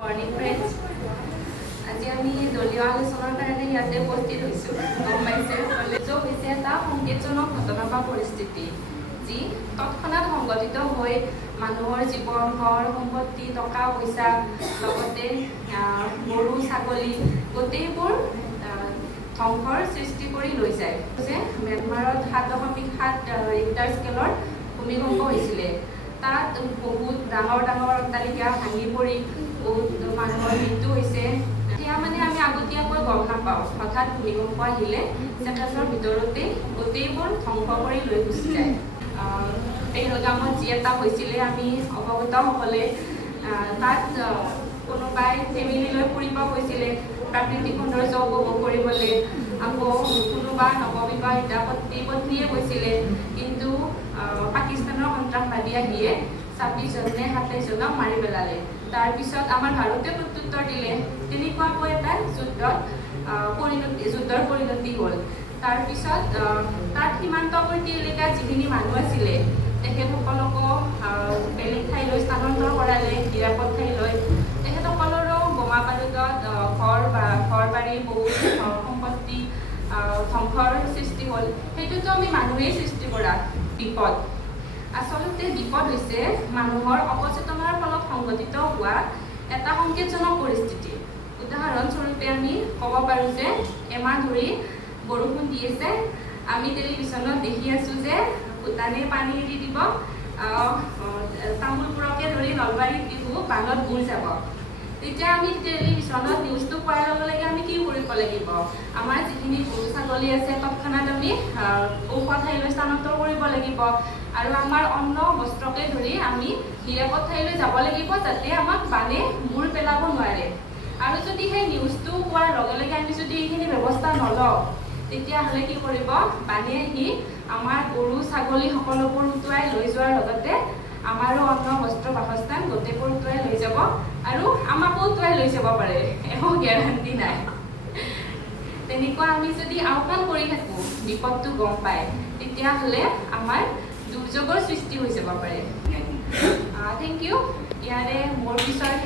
Morning friends. আজি আমি দলীয় আলোচনাৰ কাৰণে ইয়াতে উপস্থিত হৈছোঁ। গম পাইছে কলেজত হৈছে এটা সংকেতজনক ঘটনা বা পৰিস্থিতি যি তৎক্ষণাত সংঘটিত হৈ মানুহৰ জীৱন ঘৰ সম্পত্তি টকা পইচা লগতে গৰু ছাগলী গোটেইবোৰ ধ্বংসৰ সৃষ্টি কৰি লৈ যায়। যে ম্যানমাৰত 7.7 ৰিক্টাৰ স্কেলৰ ভূমিকম্প হৈছিলে। তাত বহুত ডাঙৰ অট্টালিকা ভাঙি পৰি বহুত মানুহৰ মৃত্যু হৈছে। এতিয়া মানে আমি আগতীয়াকৈ গম নাপাওঁ, হঠাৎ ভূমিকম্প আহিলে ছেকেণ্ডৰ ভিতৰতে গোটেইবোৰ ধ্বংস কৰি লৈ গুচি যায়। পেহেলগামত যি এটা হৈছিলে আমি অৱগতসকলে তাত কোনোবাই ফেমিলিলৈ ফুৰিব গৈছিলে প্ৰাকৃতিক সৌন্দৰ্য উপভোগ কৰিবলৈ, আকৌ কোনোবা নৱবিবাহিতা পত্নীয়ে গৈছিলে, কিন্তু পাকিস্তানৰ সন্ত্ৰাসবাদী আহিয়ে 26জনে 27জনক মাৰি পেলালে। তাৰপিছত আমাৰ ভাৰতে প্ৰত্যুত্তৰ দিলে। তেনেকুৱাকৈ এটা যুদ্ধৰ পৰিণতি হ'ল। তাৰপিছত তাত সীমান্তৱৰ্তী এলেকাত যিখিনি মানুহ আছিলে তেখেতসকলকো বেলেগ ঠাইলৈ স্থানান্তৰ কৰালে, নিৰাপদ ঠাইলৈ। তেখেতসকলৰো বোমা বাৰুদত ঘৰ বাৰী বহুত সম্পত্তি ধ্বংসৰ সৃষ্টি হ'ল। সেইটোতো আমি মানুহেই সৃষ্টি কৰা বিপদ। আচলতে বিপদ হৈছে মানুহৰ অৱচেতনাৰ ফলত সংঘটিত হোৱা এটা সংকেতজনক পৰিস্থিতি। উদাহৰণস্বৰূপে আমি ক'ব পাৰোঁ যে এমাহ ধৰি বৰষুণ দি আছে, আমি টেলিভিশ্যনত দেখি আছোঁ যে ভূটানে পানী এৰি দিব, তামোলপুৰকে ধৰি নলবাৰীত বিহু বানত বুৰ যাব। তেতিয়া আমি টেলিভিশ্যনত নিউজটো পোৱাৰ লগে লগে আমি কি কৰিব লাগিব? আমাৰ যিখিনি গৰু ছাগলী আছে তৎক্ষণাত আমি ওখ ঠাইলৈ স্থানান্তৰ কৰিব লাগিব, আৰু আমাৰ অন্ন বস্ত্ৰকে ধৰি আমি নিৰাপদ ঠাইলৈ যাব লাগিব যাতে আমাক বানে মূৰ পেলাব নোৱাৰে। আৰু যদি সেই নিউজটো পোৱাৰ লগে লগে আমি যদি এইখিনি ব্যৱস্থা নলওঁ তেতিয়াহ'লে কি কৰিব? বানে আহি আমাৰ গৰু ছাগলী সকলোবোৰ উটুৱাই লৈ যোৱাৰ লগতে আমাৰো অন্ন বস্ত্ৰ বাসস্থান গোটেইবোৰ উটুৱাই লৈ যাব, আৰু আমাকো উটুৱাই লৈ যাব পাৰে, একো গেৰাণ্টি নাই। তেনেকুৱা আমি যদি আওকাণ কৰি থাকোঁ বিপদটো গম পায় তেতিয়াহ'লে আমাৰ দুৰ্যোগৰ সৃষ্টি হৈ যাব পাৰে। Thank you. ইয়াৰে মোৰ বিষয়ে